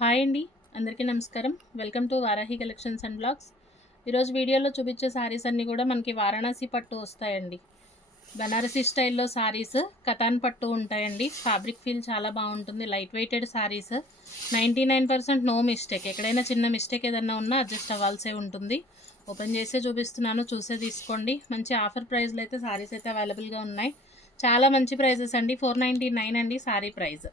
Hi అండి, అందరికీ నమస్కారం. Welcome to Varahi collections and blogs. ఈరోజు వీడియోలో చూపించే శారీస్ అన్నీ కూడా మనకి వారణాసి పట్టు వస్తాయండి. బనారసీ స్టైల్లో శారీస్ కతాన్ పట్టు ఉంటాయండి. ఫ్యాబ్రిక్ ఫీల్ చాలా బాగుంటుంది. Light weighted saris. 99% no mistake. ఎక్కడైనా చిన్న మిస్టేక్ ఏదైనా ఉన్నా అడ్జస్ట్ అవ్వాల్సే ఉంటుంది. ఓపెన్ చేసే చూపిస్తున్నాను, చూసే తీసుకోండి. మంచి ఆఫర్ ప్రైస్లో అయితే శారీస్ అయితే అవైలబుల్గా ఉన్నాయి. చాలా మంచి ప్రైజెస్ అండి. 499 అండి శారీ ప్రైస్.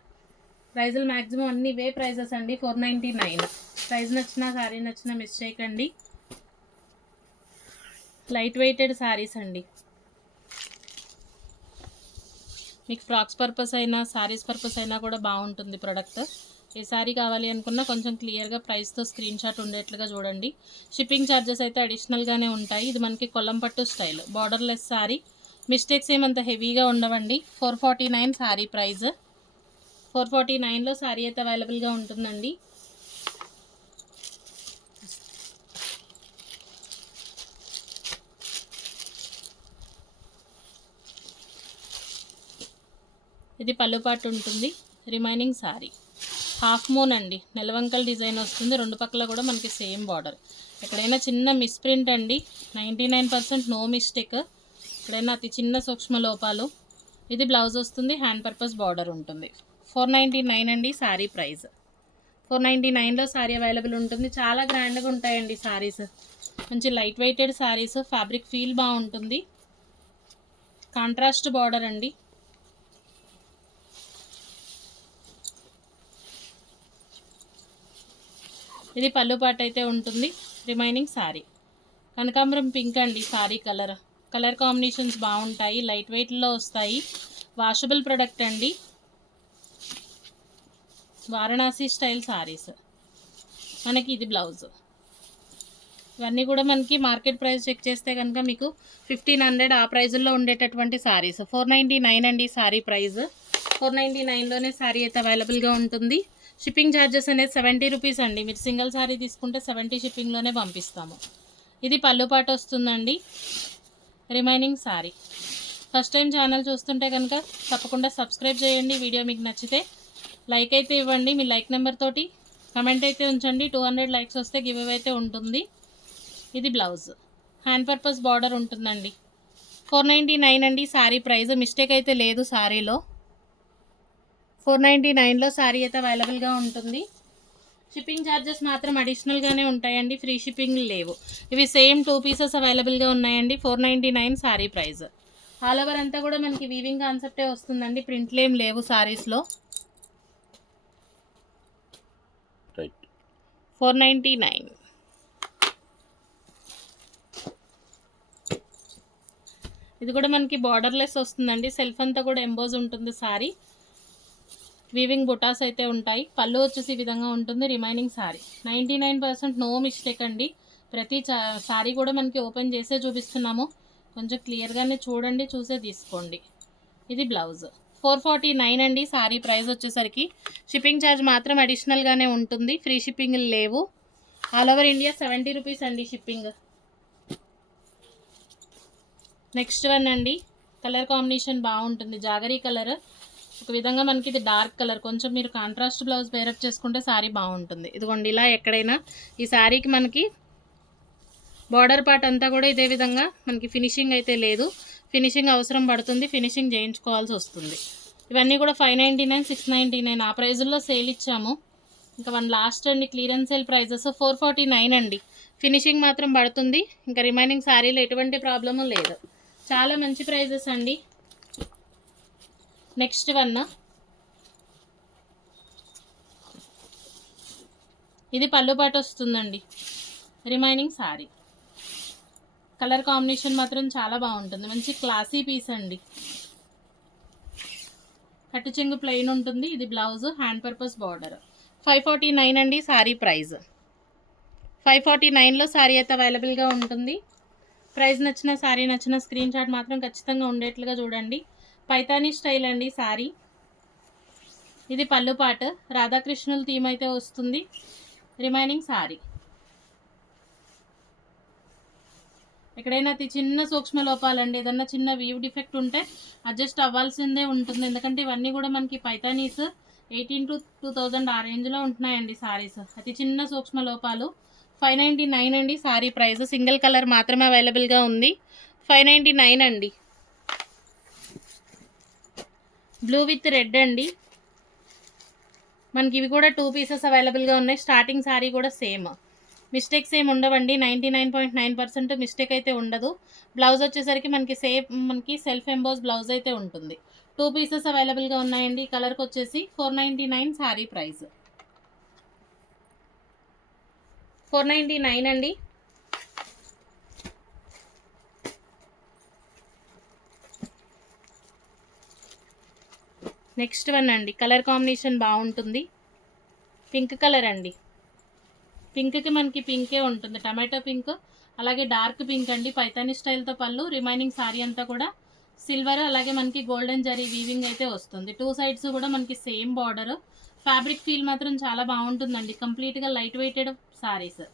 ప్రైజులు మ్యాక్సిమం అన్ని ఇవే ప్రైజెస్ అండి. 499. ప్రైస్ నచ్చినా శారీ నచ్చినా మిస్ చేయకండి. లైట్ వెయిటెడ్ శారీస్ అండి. మీకు ఫ్రాక్స్ పర్పస్ అయినా శారీస్ పర్పస్ అయినా కూడా బాగుంటుంది ప్రోడక్ట్. ఏ శారీ కావాలి అనుకున్నా కొంచెం క్లియర్గా ప్రైస్తో స్క్రీన్ షాట్ ఉండేట్లుగా చూడండి. షిప్పింగ్ ఛార్జెస్ అయితే అడిషనల్గానే ఉంటాయి. ఇది మనకి కొల్లం పట్టు స్టైల్ బార్డర్లెస్ శారీ. మిస్టేక్స్ ఏమంత హెవీగా ఉండవండి. 449 శారీ ప్రైస్. 449లో శారీ అయితే అవైలబుల్గా ఉంటుందండి. ఇది పళ్ళు పాటు ఉంటుంది. రిమైనింగ్ శారీ హాఫ్ మూన్ అండి. నెలవంకల్ డిజైన్ వస్తుంది. రెండు పక్కల కూడా మనకి సేమ్ బార్డర్. ఎక్కడైనా చిన్న మిస్ప్రింట్ అండి. 99% నో మిస్టేక్. ఎక్కడైనా అతి చిన్న సూక్ష్మ లోపాలు. ఇది బ్లౌజ్ వస్తుంది. హ్యాండ్ పర్పస్ బార్డర్ ఉంటుంది. 499 అండి శారీ ప్రైస్. 499లో శారీ అవైలబుల్ ఉంటుంది. చాలా గ్రాండ్గా ఉంటాయండి శారీస్. మంచి light weighted saris. Fabric feel బాగుంటుంది. కాంట్రాస్ట్ బార్డర్ అండి. ఇది పళ్ళు పాట అయితే ఉంటుంది. రిమైనింగ్ శారీ కనకాంబరం పింక్ అండి. శారీ కలర్ కాంబినేషన్స్ బాగుంటాయి. లైట్ వెయిట్లో వస్తాయి. వాషబుల్ ప్రొడక్ట్ అండి. వారణాసి స్టైల్ శారీస్. మనకి ఇది బ్లౌజ్. ఇవన్నీ కూడా మనకి మార్కెట్ ప్రైస్ చెక్ చేస్తే కనుక మీకు 1500 ఆ ప్రైజుల్లో ఉండేటటువంటి శారీస్. 499 అండి శారీ ప్రైస్. 499లోనే శారీ అయితే అవైలబుల్గా ఉంటుంది. షిప్పింగ్ ఛార్జెస్ అనేది 70 రూపీస్ అండి. మీరు సింగిల్ శారీ తీసుకుంటే 70 షిప్పింగ్లోనే పంపిస్తాము. ఇది పళ్ళు పాట వస్తుందండి. Remaining sari. First time channel చూస్తుంటే కనుక తప్పకుండా సబ్స్క్రైబ్ చేయండి. వీడియో మీకు నచ్చితే లైక్ అయితే ఇవ్వండి. మీ లైక్ నెంబర్ తోటి కమెంట్ అయితే ఉంచండి. 200 లైక్స్ వస్తే గివ్ అవే అయితే ఉంటుంది. ఇది బ్లౌజ్. హ్యాండ్ పర్పస్ బార్డర్ ఉంటుందండి. 499 అండి శారీ ప్రైస్. మిస్టేక్ అయితే లేదు శారీలో. 499లో శారీ అయితే అవైలబుల్గా ఉంటుంది. షిప్పింగ్ ఛార్జెస్ మాత్రం అడిషనల్గానే ఉంటాయండి. ఫ్రీ షిప్పింగ్ లేవు. ఇవి సేమ్ 2 పీసెస్ అవైలబుల్గా ఉన్నాయండి. 499 శారీ ప్రైస్. ఆల్ ఓవర్ అంతా కూడా మనకి వీవింగ్ కాన్సెప్టే వస్తుందండి. ప్రింట్లు ఏం లేవు శారీస్లో. 499. ఇది కూడా మనకి బార్డర్లెస్ వస్తుందండి. సెల్ఫ్ అంతా కూడా ఎంబోజ్ ఉంటుంది శారీ. వీవింగ్ బుటాస్ అయితే ఉంటాయి. పళ్ళు వచ్చేసి ఈ విధంగా ఉంటుంది. రిమైనింగ్ శారీ 99% నో మిస్టేక్ అండి. ప్రతి శారీ కూడా మనకి ఓపెన్ చేసే చూపిస్తున్నాము. కొంచెం క్లియర్గానే చూడండి, చూసే తీసుకోండి. ఇది బ్లౌజ్. 449 అండి శారీ ప్రైస్ వచ్చేసరికి. షిప్పింగ్ ఛార్జ్ మాత్రం అడిషనల్గానే ఉంటుంది. ఫ్రీ షిప్పింగ్ లేవు. ఆల్ ఓవర్ ఇండియా 70 రూపీస్ అండి షిప్పింగ్. నెక్స్ట్ వన్ అండి. కలర్ కాంబినేషన్ బాగుంటుంది. Jaggery colour. ఒక విధంగా మనకి ఇది డార్క్ కలర్. కొంచెం మీరు కాంట్రాస్ట్ బ్లౌజ్ పేరప్ చేసుకుంటే శారీ బాగుంటుంది. ఇదిగోండి ఇలా ఎక్కడైనా ఈ శారీకి మనకి బార్డర్ పార్ట్ అంతా కూడా ఇదే విధంగా మనకి ఫినిషింగ్ అయితే లేదు. ఫినిషింగ్ అవసరం పడుతుంది. ఫినిషింగ్ చేయించుకోవాల్సి వస్తుంది. ఇవన్నీ కూడా 599, 699 ఆ ప్రైజుల్లో సేల్ ఇచ్చాము. ఇంకా వన్ లాస్ట్ అండి క్లియరెన్స్ సేల్ ప్రైజెస్ 449 అండి. ఫినిషింగ్ మాత్రం పడుతుంది. ఇంకా రిమైనింగ్ శారీలో ఎటువంటి ప్రాబ్లము లేదు. చాలా మంచి ప్రైజెస్ అండి. Next one. ఇది పళ్ళు పాటు వస్తుందండి. రిమైనింగ్ శారీ. కలర్ కాంబినేషన్ మాత్రం చాలా బాగుంటుంది. మంచి క్లాసీ పీస్ అండి. కట్టు చెంగు ప్లెయిన్ ఉంటుంది. ఇది బ్లౌజ్. Hand purpose border. 549 అండి శారీ ప్రైస్. 549లో శారీ అయితే అవైలబుల్గా ఉంటుంది. ప్రైస్ నచ్చిన శారీ నచ్చిన స్క్రీన్ షాట్ మాత్రం ఖచ్చితంగా ఉండేట్లుగా చూడండి. పైతానీ స్టైల్ అండి శారీ. ఇది పళ్ళు పాట. రాధాకృష్ణుల థీమ్ అయితే వస్తుంది. రిమైనింగ్ శారీ. ఎక్కడైనా చిన్న సూక్ష్మ లోపాలండి, ఏదన్నా చిన్న వీవ్ డిఫెక్ట్ ఉంటే అడ్జస్ట్ అవ్వాల్సిందే ఉంటుంది. ఎందుకంటే ఇవన్నీ కూడా మనకి పైతానీస్ 18 to 2000 ఆ రేంజ్లో ఉంటున్నాయండి సారీస్. అతి చిన్న సూక్ష్మ లోపాలు. 599 అండి సారీ ప్రైస్. సింగిల్ కలర్ మాత్రమే అవైలబుల్గా ఉంది. 599 అండి. బ్లూ విత్ రెడ్ అండి. మనకి ఇవి కూడా 2 పీసెస్ అవైలబుల్గా ఉన్నాయి. స్టార్టింగ్ సారీ కూడా సేమ్, మిస్టేక్స్ ఏమి ఉండవండి. 99.9% మిస్టేక్ అయితే ఉండదు. బ్లౌజ్ వచ్చేసరికి మనకి సెల్ఫ్ ఎంబోస్ బ్లౌజ్ అయితే ఉంటుంది. 2 పీసెస్ అవైలబుల్గా ఉన్నాయండి. ఈ కలర్కి వచ్చేసి 499 సారీ ప్రైస్. 499 అండి. నెక్స్ట్ వన్ అండి, కలర్ కాంబినేషన్ బాగుంటుంది. పింక్ కలర్ అండి. పింక్కి మనకి పింకే ఉంటుంది, టమాటో పింక్, అలాగే డార్క్ పింక్ అండి. పైతాని స్టైల్తో పళ్ళు, రిమైనింగ్ సారీ అంతా కూడా సిల్వర్, అలాగే మనకి గోల్డెన్ జరీ వీవింగ్ అయితే వస్తుంది. 2 సైడ్స్ కూడా మనకి సేమ్ బార్డర్. ఫ్యాబ్రిక్ ఫీల్ మాత్రం చాలా బాగుంటుందండి. కంప్లీట్గా లైట్ వెయిటెడ్ సారీస్.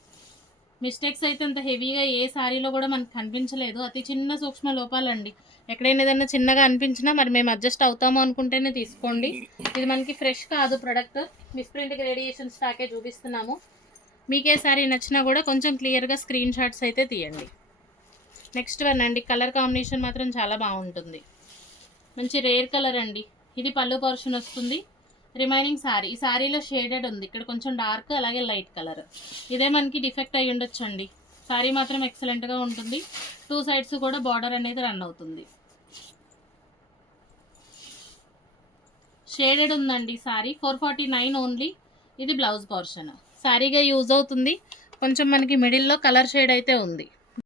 మిస్టేక్స్ అయితే అంత హెవీగా ఏ సారీలో కూడా మనకు కనిపించలేదు. అతి చిన్న సూక్ష్మ లోపాలండి. ఎక్కడైనా ఏదైనా చిన్నగా అనిపించినా మరి మేము అడ్జస్ట్ అవుతాము అనుకుంటేనే తీసుకోండి. ఇది మనకి ఫ్రెష్ కాదు ప్రొడక్ట్, మిస్ప్రింట్ రేడియేషన్ స్టాకే చూపిస్తున్నాము. మీకే సారీ నచ్చినా కూడా కొంచెం క్లియర్గా స్క్రీన్ షాట్స్ అయితే తీయండి. నెక్స్ట్ వన్ అండి, కలర్ కాంబినేషన్ మాత్రం చాలా బాగుంటుంది. మంచి రేర్ కలర్ అండి. ఇది పళ్ళు పోర్షన్ వస్తుంది. రిమైనింగ్ సారీ, ఈ సారీలో షేడెడ్ ఉంది, ఇక్కడ కొంచెం డార్క్, అలాగే లైట్ కలర్. ఇదే మనకి డిఫెక్ట్ అయ్యి ఉండొచ్చు అండి. సారీ మాత్రం ఎక్సలెంట్గా ఉంటుంది. 2 సైడ్స్ కూడా బార్డర్ అనేది రన్ అవుతుంది. షేడెడ్ ఉందండి సారీ. 449 ఓన్లీ. ఇది బ్లౌజ్ పోర్షన్. సారీగా యూజ్ అవుతుంది. కొంచెం మనకి మిడిల్లో కలర్ షేడ్ అయితే ఉంది.